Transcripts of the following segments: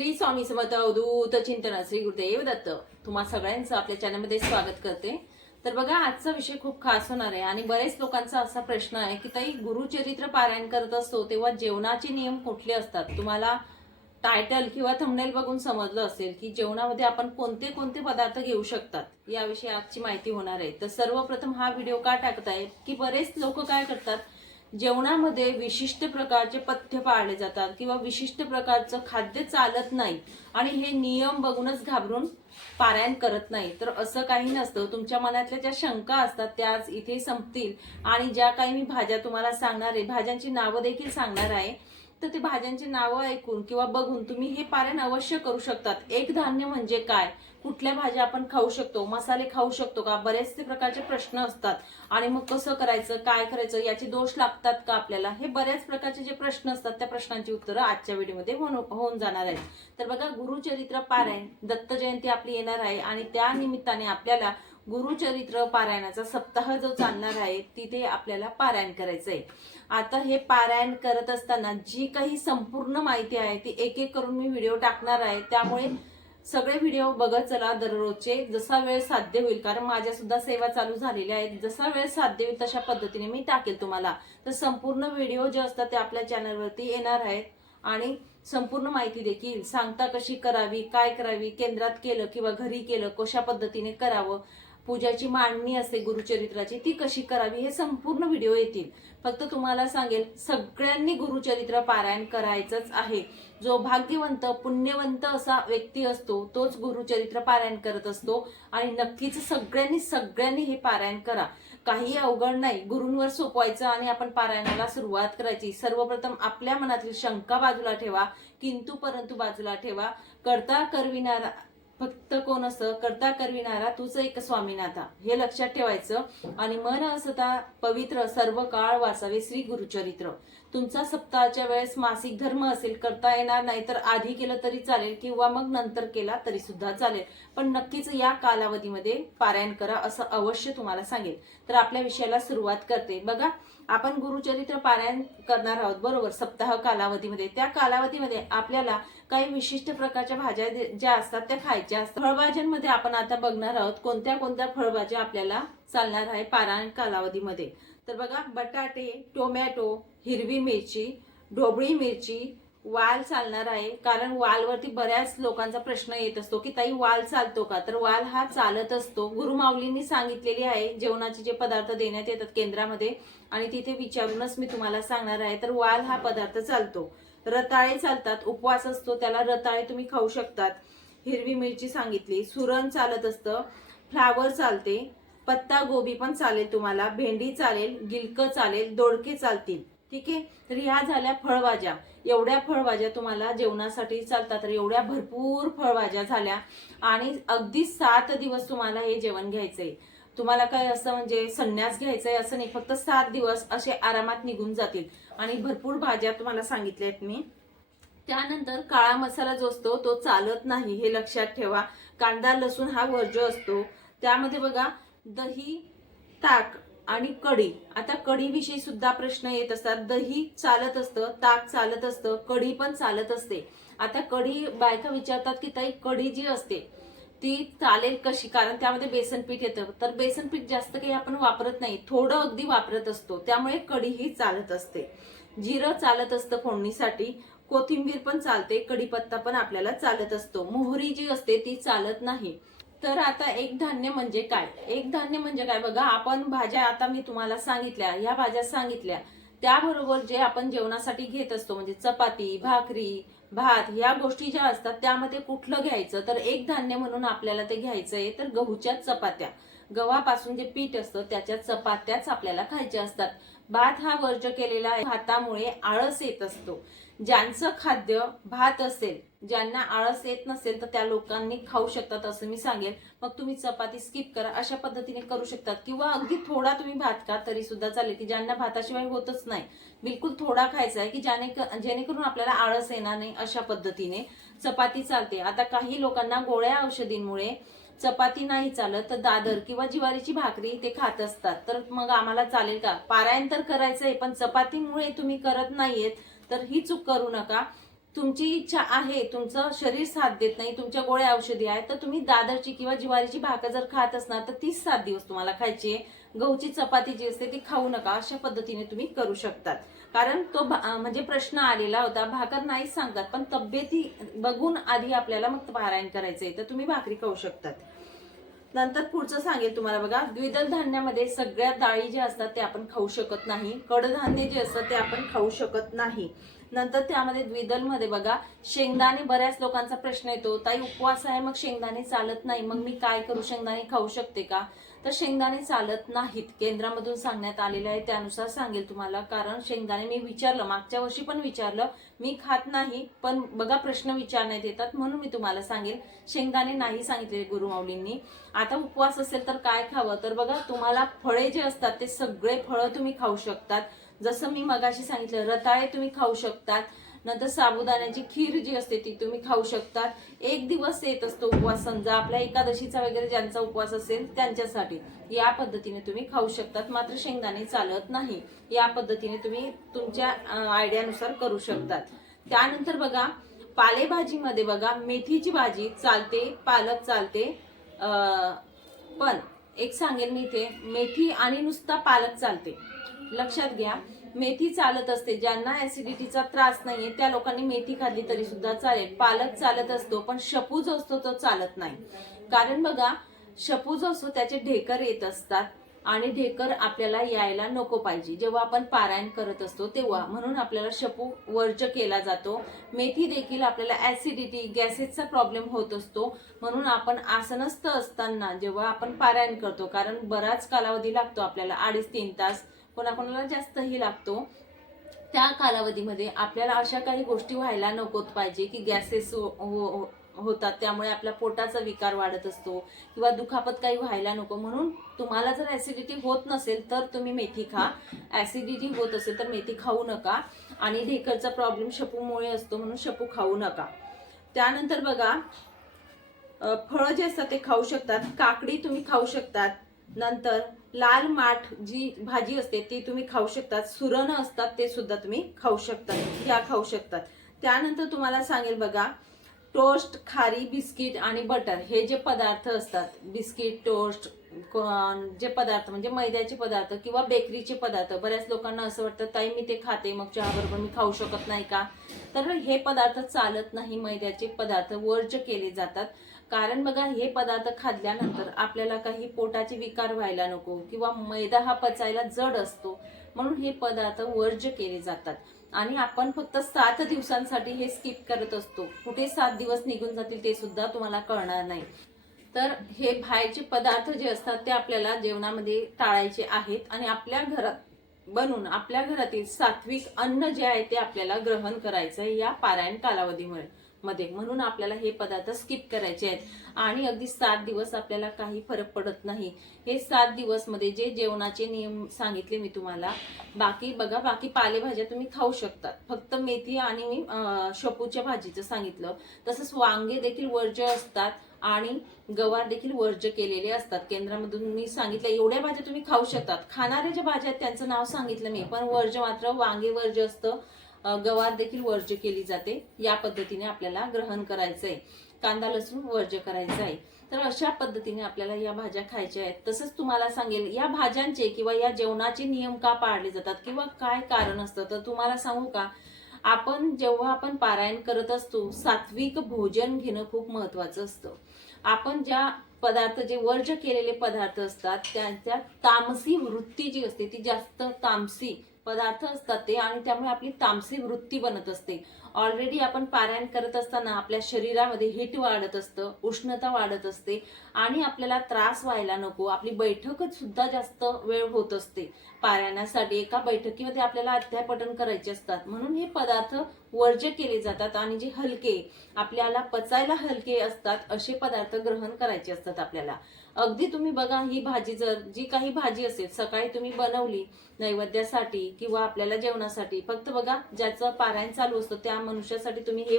श्री स्वामी समर्थ अवधूत चिंतन श्री गुरुदेव दत्त तुम्हा सगळ्यांचं आपल्या चॅनलमध्ये स्वागत करते. तर बघा आजचा विषय खूप खास होणार आहे आणि बरेच लोकांचा असा प्रश्न आहे की ताई गुरुचरित्र पारायण करत असतो तेव्हा जेवणाचे नियम कुठले असतात? तुम्हाला टायटल किंवा थंबनेल बघून समजलं असेल की जेवणामध्ये आपण कोणते कोणते पदार्थ घेऊ शकतात याविषयी आजची माहिती होणार आहे. तर सर्वप्रथम हा व्हिडिओ का टाकताय? की बरेच लोक काय करतात? जेवणामध्ये विशिष्ट प्रकारचे पथ्य पाळले जातात किंवा विशिष्ट प्रकारचं खाद्य चालत नाही आणि हे नियम बघूनच घाबरून पारायण करत नाही. तर असं काही नसतं. तुमच्या मनातल्या ज्या शंका असतात त्या इथे संपतील. आणि ज्या काही मी भाज्या तुम्हाला सांगणार आहे भाज्यांची नावं देखील सांगणार आहे तर ते भाज्यांची नावं ऐकून किंवा बघून तुम्ही हे पारायण अवश्य करू शकतात. एक धान्य म्हणजे काय? कुठल्या भाज्या आपण खाऊ शकतो? मसाले खाऊ शकतो का? बरेचसे प्रकारचे प्रश्न असतात. आणि मग कसं करायचं? काय करायचं? याचे दोष लागतात का आपल्याला? हे बऱ्याच प्रकारचे जे प्रश्न असतात त्या प्रश्नांची उत्तरं आजच्या व्हिडिओमध्ये होऊन होऊन जाणार आहेत. तर बघा गुरुचरित्र पारायण दत्त जयंती आपली येणार आहे. आणि त्या निमित्ताने आपल्याला गुरुचरित्र पारायणाचा सप्ताह जो चालणार आहे तिथे आपल्याला पारायण करायचं आहे आता हे पारायण करत असताना जी काही संपूर्ण माहिती आहे ती एक एक करून मी व्हिडिओ टाकणार आहे. त्यामुळे सगळे व्हिडिओ बघत चला दररोजचे जसा वेळ साध्य होईल. कारण माझ्या सुद्धा सेवा चालू झालेल्या आहेत. जसा वेळ साध्य होईल तशा पद्धतीने मी टाकेल तुम्हाला. तर संपूर्ण व्हिडिओ जे असतात ते आपल्या चॅनलवरती येणार आहेत. आणि संपूर्ण माहिती देखील सांगता कशी करावी काय करावी केंद्रात केलं किंवा घरी केलं कशा पद्धतीने करावं पूजाची मांडणी असते गुरुचरित्राची ती कशी करावी हे संपूर्ण व्हिडिओ येतील. फक्त तुम्हाला सांगेल सगळ्यांनी गुरुचरित्र पारायण करायचंच आहे. जो भाग्यवंत पुण्यवंत असा व्यक्ती असतो तोच गुरुचरित्र पारायण करत असतो आणि नक्कीच सगळ्यांनी सगळ्यांनी हे पारायण करा. काही अवघड नाही गुरूंवर सोपवायचं आणि आपण पारायणाला सुरुवात करायची. सर्वप्रथम आपल्या मनातील शंका बाजूला ठेवा किंतु परंतु बाजूला ठेवा. करता करविणारा फक्त कोण असं करता करविणारा तूच एक स्वामीनाथा. हे लक्षात ठेवायचं आणि मन असता पवित्र सर्व काळ वाचावे श्री गुरुचरित्र. तुमचा सप्ताहाच्या वेळेस मासिक धर्म असेल करता येणार नाही तर आधी केलं तरी चालेल किंवा मग नंतर केला तरी सुद्धा चालेल. पण नक्कीच या कालावधीमध्ये पारायण करा असं अवश्य तुम्हाला सांगेल. तर आपल्या विषयाला सुरुवात करते. बघा आपण गुरुचरित्र पारायण करणार आहोत बरोबर? सप्ताह कालावधीमध्ये. त्या कालावधीमध्ये आपल्याला काही विशिष्ट प्रकारच्या भाज्या ज्या असतात त्या खायच्या असतात. फळभाज्यांमध्ये आपण आता बघणार आहोत कोणत्या कोणत्या फळभाज्या आपल्याला चालणार आहे पारायण कालावधीमध्ये. तर बघा बटाटे टोमॅटो हिरवी मिरची ढोबळी मिरची वाल चालणार आहे. कारण वालवरती बऱ्याच लोकांचा प्रश्न येत असतो की ताई वाल चालतो का? तर वाल हा चालत असतो. गुरुमाऊलींनी सांगितलेली आहे जेवणाचे जे पदार्थ देण्यात येतात केंद्रामध्ये आणि तिथे विचारूनच मी तुम्हाला सांगणार आहे. तर वाल हा पदार्थ चालतो. रताळे चालतात उपवास असतो त्याला रताळे तुम्ही खाऊ शकतात. हिरवी मिरची सांगितली सुरण चालत असतं फ्लावर चालते पत्ता गोबी पण चालेल तुम्हाला भेंडी चालेल गिलकं चालेल दोडके चालतील. ठीक आहे? तर ह्या झाल्या फळभाज्या. एवढ्या फळभाज्या तुम्हाला जेवणासाठी चालतात तर एवढ्या भरपूर फळभाज्या झाल्या. आणि अगदी सात दिवस तुम्हाला हे जेवण घ्यायचंय. तुम्हाला काय असं म्हणजे संन्यास घ्यायचंय असं नाही फक्त सात दिवस असे आरामात निघून जातील. आणि भरपूर भाज्या तुम्हाला सांगितल्या आहेत मी. त्यानंतर काळा मसाला जो असतो तो चालत नाही हे लक्षात ठेवा. कांदा लसूण हा वर्ज्य असतो. त्यामध्ये बघा दही ताक आणि कढी. आता कढीविषयी सुद्धा प्रश्न येत असतात. दही चालत असतं ताक चालत असतं कढी पण चालत असते. आता कढी बायका विचारतात की ताई कढी जी असते ती चालेल कशी? कारण त्यामध्ये बेसन पीठ येतं. तर बेसन पीठ जास्त काही आपण वापरत नाही. थोडं अगदी वापरत असतो. त्यामुळे कढी ही चालत असते. जिरं चालत असतं फोडणीसाठी. कोथिंबीर पण चालते. कढीपत्ता पण आपल्याला चालत असतो. मोहरी जी असते ती चालत नाही. तर आता एक धान्य म्हणजे काय? एक धान्य म्हणजे काय? बघा आपण भाज्या आता मी तुम्हाला सांगितल्या ह्या भाज्या सांगितल्या. त्याबरोबर जे आपण जेवणासाठी घेत असतो म्हणजे चपाती भाकरी भात या गोष्टी ज्या असतात त्यामध्ये कुठलं घ्यायचं? तर एक धान्य म्हणून आपल्याला ते घ्यायचं आहे तर गहूच्या चपात्या. गव्हापासून जे पीठ असतं त्याच्या चपात्याच आपल्याला खायच्या असतात. भात हा वर्ज केलेला भातामुळे आळस येत असतो. ज्यांचं खाद्य भात असेल ज्यांना आळस येत नसेल तर त्या लोकांनी खाऊ शकतात असं मी सांगेल मग तुम्ही चपाती स्किप करा. अशा पद्धतीने करू शकतात. किंवा अगदी थोडा तुम्ही भात खा तरी सुद्धा चालेल की ज्यांना भाताशिवाय होतच नाही. बिलकुल थोडा खायचा आहे की ज्याने जेणेकरून आपल्याला आळस येणार नाही अशा पद्धतीने. चपाती चालते. आता काही लोकांना गोळ्या औषधींमुळे चपाती नाही चालत तर दादर किंवा ज्वारीची भाकरी ते खात असतात. तर मग आम्हाला चालेल का? पारायण तर करायचं आहे पण चपातीमुळे तुम्ही करत नाहीयेत तर ही चूक करू नका. तुमची इच्छा आहे तुमचं शरीर साथ देत नाही तुमच्या गोळ्या औषधी आहेत तर तुम्ही दादरची किंवा ज्वारीची भाकर जर खात असणार तर तीस सात दिवस तुम्हाला खायची आहे. गहूची चपाती जी असते ती खाऊ नका अशा पद्धतीने तुम्ही करू शकतात. कारण तो भा- म्हणजे प्रश्न आलेला होता भाकर नाहीच सांगतात पण तब्येती बघून आधी आपल्याला मग पारायण करायचं आहे तर तुम्ही भाकरी खाऊ शकतात. नंतर पुढचं सांगेल तुम्हाला बघा. द्विदल धान्यामध्ये सगळ्या डाळी ज्या असतात ते आपण खाऊ शकत नाही. कडधान्य जे असतात ते आपण खाऊ शकत नाही. नंतर त्यामध्ये द्विदलमध्ये बघा. शेंगदाणे बऱ्याच लोकांचा प्रश्न येतो ताई उपवास आहे मग शेंगदाणे चालत नाही मग मी काय करू? शेंगदाणे खाऊ शकते का? तर शेंगदाणे चालत नाहीत. केंद्रामधून सांगण्यात आलेलं आहे त्यानुसार सांगेल तुम्हाला. कारण शेंगदाणे मी विचारलं मागच्या वर्षी पण विचारलं मी खात नाही पण बघा प्रश्न विचारण्यात येतात म्हणून मी तुम्हाला सांगेल. शेंगदाणे नाही सांगितले गुरुमाऊलींनी आता उपवास असेल तर काय खावं? तर बघा तुम्हाला फळे जे असतात ते सगळे फळं तुम्ही खाऊ शकतात. जसं मी मगाशी सांगितलं रताळे तुम्ही खाऊ शकतात. नंतर साबुदाण्याची खीर जी असते ती तुम्ही खाऊ शकतात एक दिवस येत असतो उपवास समजा आपल्या एकादशीचा वगैरे ज्यांचा उपवास असेल त्यांच्यासाठी या पद्धतीने तुम्ही खाऊ शकतात. मात्र शेंगदाणे चालत नाही. या पद्धतीने तुम्ही तुमच्या आयडियानुसार करू शकतात. त्यानंतर बघा पालेभाजीमध्ये बघा मेथीची भाजी चालते पालक चालते. पण एक सांगेल मी इथे मेथी आणि नुसता पालक चालते. लक्षात घ्या. मेथी चालत असते ज्यांना ऍसिडिटीचा त्रास नाहीये त्या लोकांनी मेथी खाल्ली तरी सुद्धा चालेल. पालक चालत असतो पण शपू जो असतो तो चालत नाही. कारण बघा शपू जो असतो त्याचे ढेकर येत असतात आणि ढेकर आपल्याला यायला नको पाहिजे. जेव्हा आपण पारायण करत असतो तेव्हा. म्हणून आपल्याला शपू वर्ज केला जातो. मेथी देखील आपल्याला ऍसिडिटी गॅसेसचा प्रॉब्लेम होत असतो. म्हणून आपण आसनस्थ असताना जेव्हा आपण पारायण करतो कारण बराच कालावधी लागतो आपल्याला अडीच तीन तास कोणाकोणाला जास्तही लागतो. त्या कालावधीमध्ये आपल्याला अशा काही गोष्टी व्हायला नकोत पाहिजे की गॅसेस हो हो होतात. त्यामुळे आपल्या पोटाचा विकार वाढत असतो किंवा दुखापत काही व्हायला नको. म्हणून तुम्हाला जर ॲसिडिटी होत नसेल तर तुम्ही मेथी खा. ॲसिडिटी होत असेल तर मेथी खाऊ नका. आणि ढेकरचा प्रॉब्लेम शपूमुळे असतो म्हणून शपू खाऊ नका. त्यानंतर बघा फळं जे असतात ते खाऊ शकतात. काकडी तुम्ही खाऊ शकतात. नंतर लाल माठ जी भाजी असते ती तुम्ही खाऊ शकतात. सुरण असतात ते सुद्धा तुम्ही खाऊ शकतात. या खाऊ शकतात. त्यानंतर तुम्हाला सांगेल बघा टोस्ट खारी बिस्किट आणि बटर हे जे पदार्थ असतात बिस्किट टोस्ट जे पदार्थ म्हणजे मैद्याचे पदार्थ किंवा बेकरीचे पदार्थ बऱ्याच लोकांना असं वाटतं ताई मी ते खाते मग चहाबरोबर मी खाऊ शकत नाही का? तर हे पदार्थ चालत नाही मैद्याचे पदार्थ वर्ज केले जातात. कारण बघा हे पदार्थ खाल्ल्यानंतर आपल्याला काही पोटाचे विकार व्हायला नको किंवा मैदा हा पचायला जड असतो. म्हणून हे पदार्थ वर्ज केले जातात. आणि आपण फक्त सात दिवसांसाठी हे स्किप करत असतो. कुठे सात दिवस निघून जातील ते सुद्धा तुम्हाला कळणार नाही. तर हे बाहेरचे पदार्थ जे असतात ते आपल्याला जेवणामध्ये टाळायचे आहेत आणि आपल्या घरात बनून आपल्या घरातील सात्विक अन्न जे आहे ते आपल्याला ग्रहण करायचं आहे या पारायण कालावधीमुळे. मध्ये. म्हणून आपल्याला हे पदार्थ स्किप करायचे आहेत. आणि अगदी सात दिवस आपल्याला काही फरक पडत नाही. हे सात दिवसमध्ये जे जेवणाचे नियम सांगितले मी तुम्हाला बाकी बघा बाकी पालेभाज्या तुम्ही खाऊ शकतात. फक्त मेथी आणि मी शपूच्या शेपूच्या भाजीचं सांगितलं. तसंच वांगे देखील वर्ज्य असतात आणि गवार देखील वर्ज्य केलेले असतात. केंद्रामधून मी सांगितलं एवढ्या भाज्या तुम्ही खाऊ शकतात. खाणाऱ्या ज्या भाज्या आहेत त्यांचं नाव सांगितलं मी पण वर्ज्य मात्र वांगे वर्ज्य असतं. गवार देखील वर्ज्य केली जाते. या पद्धतीने आपल्याला ग्रहण करायचं आहे कांदा लसूण वर्ज्य करायचं आहे तर अशा पद्धतीने आपल्याला या भाज्या खायच्या आहेत. तसंच तुम्हाला सांगेल या भाज्यांचे किंवा या जेवणाचे नियम का पाळले जातात किंवा काय कारण असतं? तर तुम्हाला सांगू का? आपण जेव्हा आपण पारायण करत असतो सात्विक भोजन घेणं खूप महत्वाचं असतं. आपण ज्या पदार्थ जे वर्ज केलेले पदार्थ असतात त्यांच्या तामसी वृत्ती जी असते ती जास्त तामसी पदार्थ असतात ते आणि त्यामुळे आपली तामसी वृत्ती बनत असते. ऑलरेडी आपण पारायण करत असताना आपल्या शरीरामध्ये हिट वाढत असतं उष्णता वाढत असते आणि आपल्याला त्रास व्हायला नको. आपली बैठकच सुद्धा जास्त वेळ होत असते. पारायणासाठी एका बैठकीमध्ये आपल्याला अध्यापटन करायचे असतात. म्हणून हे पदार्थ वर्ज्य केले जातात आणि जे हलके आपल्याला पचायला हलके असतात असे पदार्थ ग्रहण करायचे असतात आपल्याला. अगदी तुम्ही बघा ही भाजी जर जी काही भाजी असेल सकाळी तुम्ही बनवली नैवेद्यासाठी किंवा आपल्याला जेवणासाठी फक्त बघा ज्याचं पारायण चालू असतं त्या मनुष्यासाठी तुम्ही हे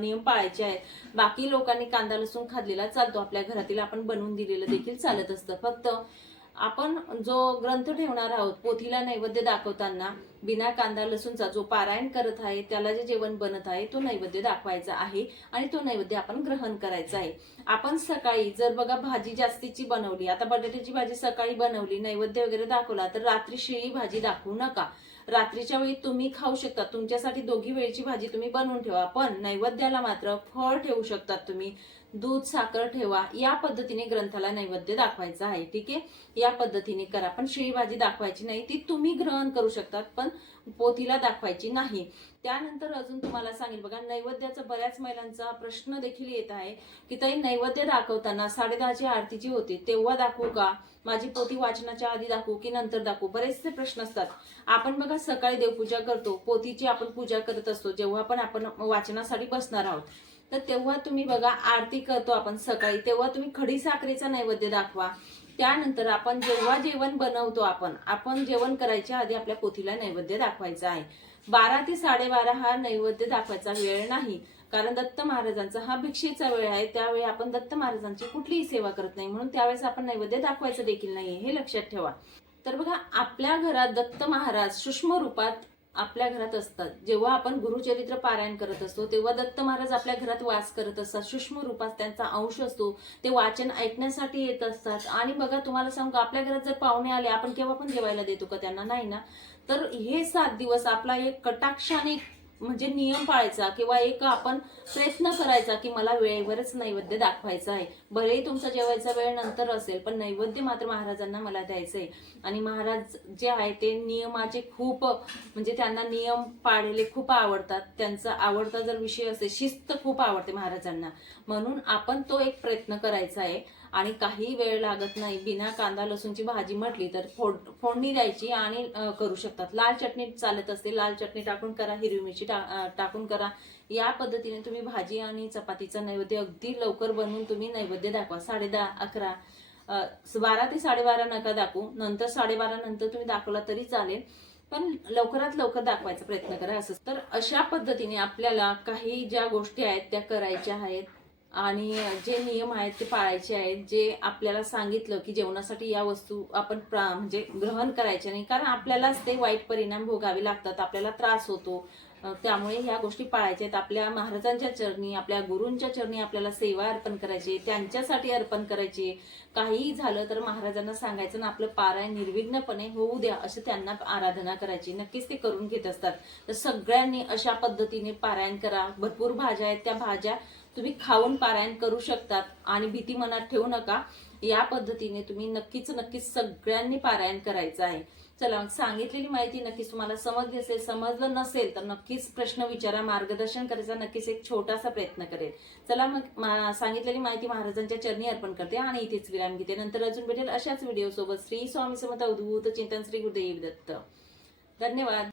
नियम पाळायचे आहेत. बाकी लोकांनी कांदा लसूण खाल्लेला चालतो. आपल्या घरातील आपण बनवून दिलेलं देखील चालत असतं. फक्त आपण जो ग्रंथ ठेवणार आहोत पोथीला नैवेद्य दाखवताना बिना कांदा लसूणचा जो पारायण करत आहे त्याला जे जेवण बनत आहे तो नैवेद्य दाखवायचा आहे आणि तो नैवेद्य आपण ग्रहण करायचा आहे. आपण सकाळी जर बघा भाजी जास्तीची बनवली. आता बटाट्याची भाजी सकाळी बनवली नैवेद्य वगैरे दाखवला तर रात्री शिळी भाजी दाखवू नका. रात्रीच्या वेळी तुम्ही खाऊ शकता. तुमच्यासाठी दोघी वेळची भाजी तुम्ही बनवून ठेवा. पण नैवेद्याला मात्र फळ ठेवू शकतात तुम्ही. दूध साखर ठेवा. या पद्धतीने ग्रंथाला नैवेद्य दाखवायचा आहे ठीक आहे? या पद्धतीने करा. पण शेळीभाजी दाखवायची नाही ती तुम्ही ग्रहण करू शकतात पण पोथीला दाखवायची नाही. त्यानंतर अजून तुम्हाला सांगेल बघा नैवेद्याचा बऱ्याच महिलांचा प्रश्न देखील येत आहे की ताई नैवेद्य दाखवताना साडेदहाची आरतीची होती तेव्हा दाखवू का? माझी पोथी वाचनाच्या आधी दाखवू की नंतर दाखवू? बरेचसे प्रश्न असतात. आपण बघा सकाळी देवपूजा करतो. पोथीची आपण पूजा करत असतो जेव्हा पण आपण वाचनासाठी बसणार आहोत. तर तेव्हा तुम्ही बघा आरती करतो आपण सकाळी. तेव्हा तुम्ही खडी साखरेचा नैवेद्य दाखवा. त्यानंतर आपण जेव्हा जेवण बनवतो आपण आपण जेवण करायच्या आधी आपल्या पोथीला नैवेद्य दाखवायचा आहे. बारा ते साडेबारा हा नैवेद्य दाखवायचा वेळ नाही. कारण दत्त महाराजांचा हा भिक्षेचा वेळ आहे. त्यावेळी आपण दत्त महाराजांची कुठलीही सेवा करत नाही. म्हणून त्यावेळेस आपण नैवेद्य दाखवायचं देखील नाही हे लक्षात ठेवा. तर बघा आपल्या घरात दत्त महाराज सूक्ष्म रूपात आपल्या घरात असतात. जेव्हा आपण गुरुचरित्र पारायण करत असतो तेव्हा दत्त महाराज आपल्या घरात वास करत असतात. सूक्ष्म रूपात त्यांचा अंश असतो. ते वाचन ऐकण्यासाठी येत असतात. आणि बघा तुम्हाला सांगू का, आपल्या घरात जर पाहुणे आले आपण केव्हा पण जेवायला देतो का त्यांना? नाही ना? तर हे सात दिवस आपला एक कटाक्षाने म्हणजे नियम पाळायचा किंवा एक आपण प्रयत्न करायचा की मला वेळेवरच नैवेद्य दाखवायचा आहे. बरेही तुमचा जेवायचा वेळ नंतर असेल पण नैवेद्य मात्र महाराजांना मला द्यायचं आहे. आणि महाराज जे आहे ते नियमाचे खूप म्हणजे त्यांना नियम पाळलेले खूप आवडतात. त्यांचा आवडता जर विषय असेल शिस्त खूप आवडते महाराजांना. म्हणून आपण तो एक प्रयत्न करायचा आहे. आणि काही वेळ लागत नाही बिना कांदा लसूणची भाजी म्हटली तर फोड फोडणी द्यायची आणि करू शकतात. लाल चटणी चालत असते लाल चटणी टाकून करा हिरवी मिरची टा- टाकून करा. या पद्धतीने तुम्ही भाजी आणि चपातीचा नैवेद्य अगदी लवकर बनवून तुम्ही नैवेद्य दाखवा. साडे दहा अकरा बारा ते साडेबारा नका दाखवू. नंतर साडेबारा नंतर तुम्ही दाखवला तरी चालेल. पण लवकरात लवकर दाखवायचा प्रयत्न करा असं. तर अशा पद्धतीने आपल्याला काही ज्या गोष्टी आहेत त्या करायच्या आहेत. आणि जे नियम आहेत ते पाळायचे आहेत जे आपल्याला सांगितलं की जेवणासाठी या वस्तू आपण प्रा- म्हणजे ग्रहण करायच्या नाही कारण आपल्यालाच ते वाईट परिणाम भोगावे लागतात आपल्याला त्रास होतो. त्यामुळे ह्या गोष्टी पाळायच्या आहेत. आपल्या महाराजांच्या चरणी आपल्या गुरूंच्या चरणी आपल्याला सेवा अर्पण करायची त्यांच्यासाठी अर्पण करायची. काहीही झालं तर महाराजांना सांगायचं ना आपलं पारायण निर्विघ्नपणे होऊ द्या असं त्यांना आराधना करायची. नक्कीच ते करून घेत असतात. तर सगळ्यांनी अशा पद्धतीने पारायण करा. भरपूर भाज्या आहेत. त्या भाज्या तुम्ही खाऊन पारायण करू शकतात आणि भीती मनात ठेवू नका. या पद्धतीने तुम्ही नक्कीच नक्कीच सगळ्यांनी पारायण करायचं आहे. चला मग सांगितलेली माहिती नक्कीच तुम्हाला समजली असेल. समजलं नसेल तर नक्कीच प्रश्न विचारा. मार्गदर्शन करायचा नक्कीच एक छोटासा प्रयत्न करेल. चला मग मा- सांगितलेली माहिती महाराजांच्या चरणी अर्पण करते आणि इथेच विराम घेते. नंतर अजून भेटेल अशाच व्हिडिओ सोबत. श्री स्वामी समर्थ अवधूत चिंतन श्री गुरुदेव दत्त. धन्यवाद.